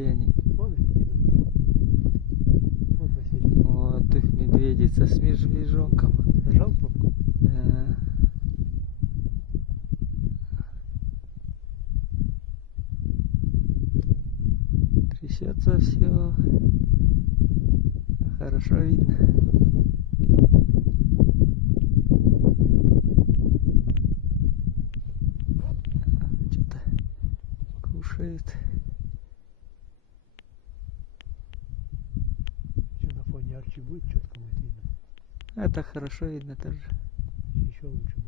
где они? Вон они идут. Вот на середине. Вот их медведица с медвежонком. Нажал кнопку? Да. Трясется все. Хорошо видно. Что-то кушает. Что на фоне арчи будет четко будет видно. Это хорошо видно тоже. Еще лучше.